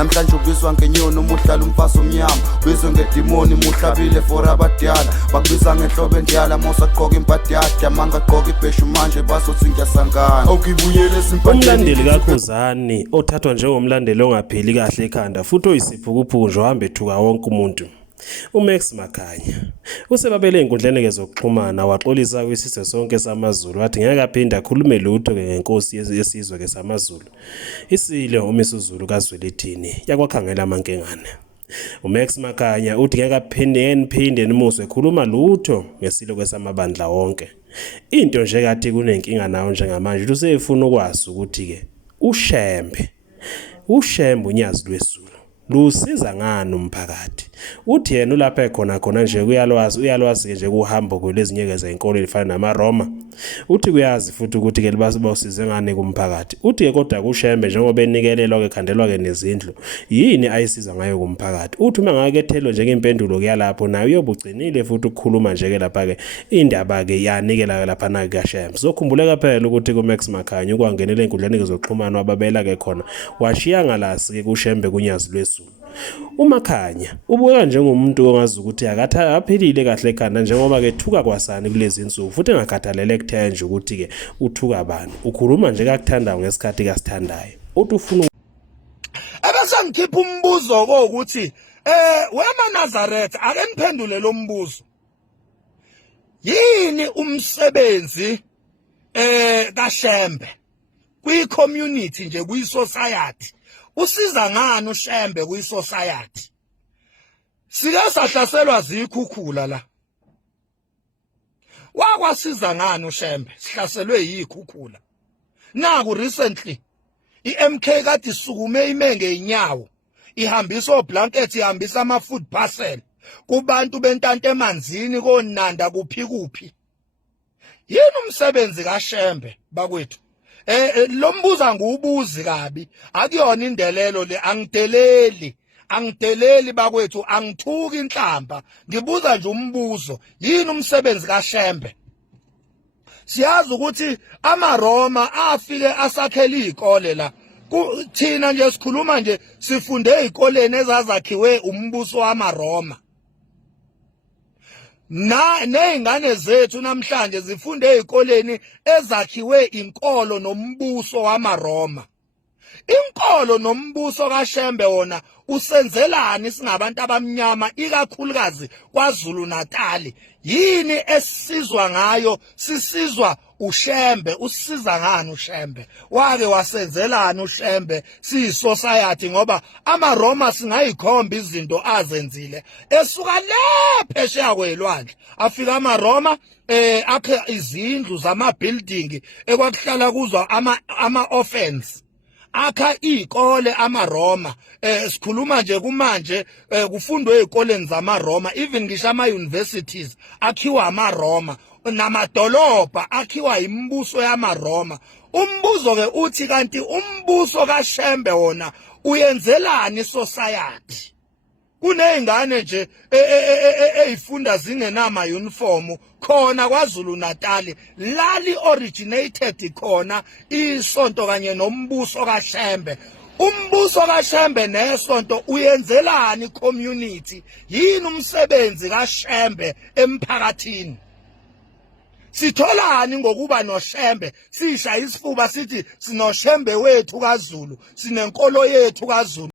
namhlanje ubizwa ngenyoni umuhlala umfazi omnyama ubizwe ngedimoni muhlabile for abadala bakubiza ngenhlobo endiyala mosaqoka impatiyade amangaqoka ibheshu manje bazothi ngiyasangana okuyibuyela esimpateni. Umlandeli kaKhuzani othathwa njengomlandeli ongapheli kahle ekhanda futhi oyisiphukuphuku nje ohamba ethuka wonke umuntu uMax Makhanya usebabele ey'nkundleni zokuxhumana waxolisa kwisizwe sonke samaZulu wathi ngeke aphinde akhulume lutho ngenkosi yesizwe samaZulu iSilo uMisuzulu kaZwelithini yakwakhangela amankengane. uMax Makhanya uthi ngeke aphinde nimuzwe ekhuluma lutho ngesilo samabandla wonke. Into nje kathi kunenkinga nawo njengamanje usefuna ukwazi ukuthi ke uShembe unyazi lwesizulu lusiza ngani umphakathi. Uthi yena ulapha khona nje uyalwazi nje kuhambo kwelezinyeke zenkolo elifana namaRoma. Uthi kuyazi futhi ukuthi ke libasize ngani kumphakathi. Uthi ke kodwa kuShembe njengoba enikelelwa ke khandelwa ke nezindlu yini ayisiza ngayo kumphakathi. Uthi uma ngakethelwe nje impendulo kuyalapho nayo uyobugcinile futhi ukukhuluma nje ke lapha ke indaba ke yanikela lapha na kaShembe. Sokhumbuleka phela ukuthi kuMax Makhanya ukwangenela ey'nkundleni zokuxhumana wababela ke khona washiya ngalasi ke kuShembe kunyazi lwesizulu. uMakhanya ubuka njengomuntu ongazi ukuthi aphilile kahle ekhanda njengoba ke thuka kwasani kulezi insuku futhi engakhathalele kuthaya nje ukuthi ke uthuka abantu ukhuluma nje kakuthandayo ngesikhathi kasithandayo. Uthi ufuna ebese ngikhipha umbuzo ukuthi wema Nazareth ake niphendule lo mbuzo. Yini umsebenzi kaShembe kwi community nje kwi society? Usiza ngani uShembe kwi society? Sike sahlaselwa zikhukhula la. Wakwasiza ngani uShembe? Sihlaselwe yikhukhula. Naku recently iMK kade isukume ime ngeinyawo. Ihambisa oblankets ihambisa ama food parcel kubantu bentante emanzini konanda kuphi. Yini umsebenzi kaShembe bakwethu? Lo mbuza ngubuzi kabi akuyona indelelo le angideleli bakwethu angithuki inhlamba ngibuza nje umbuzo. Yini umsebenzi kaShembe? Siyazi ukuthi amaRoma afike asakhela izikole la thina nje sikhuluma nje sifunde ezikoleni ezazakhiwe umbuso wamaRoma. Nezingane zethu namhlanje zifunde ezikoleni ezakhiwe inkolo nombuso wamaRoma. Inkolo nombuso kaShembe wona usenzelani singabantu abamnyama ikakhulukazi kwaZulu Natal? Yini esizwa ngayo? Sisizwa uShembe. Usiza ngani uShembe? Wake wasenzelani uShembe siyisociety ngoba amaRoma singayikhomba izinto azenzile esuka lephesheya kwelwandle afika amaRoma akhe izindlu zama building ekwakuhlala kuzo ama offense akha izikole amaRoma. Sikhuluma nje kumanje kufundwe ezikoleni zamaRoma, even ngisho ama universities akhiwa amaRoma namadolobha akhiwa imbuso yamaRoma. Umbuzo ke uthi kanti umbuso kaShembe wona uyenzelani society? Kunezingane nje ezifunda zingenama uniform khona kwaZulu Natal lali originated khona isonto kanye nombuso kaShembe. Umbuso kaShembe nesonto uyenzelani community? Yini umsebenzi kaShembe emphakathini? Sitholani ngokuba noShembe? Sishaya isifuba sithi sinoShembe wethu kaZulu, sinenkolo yethu kaZulu.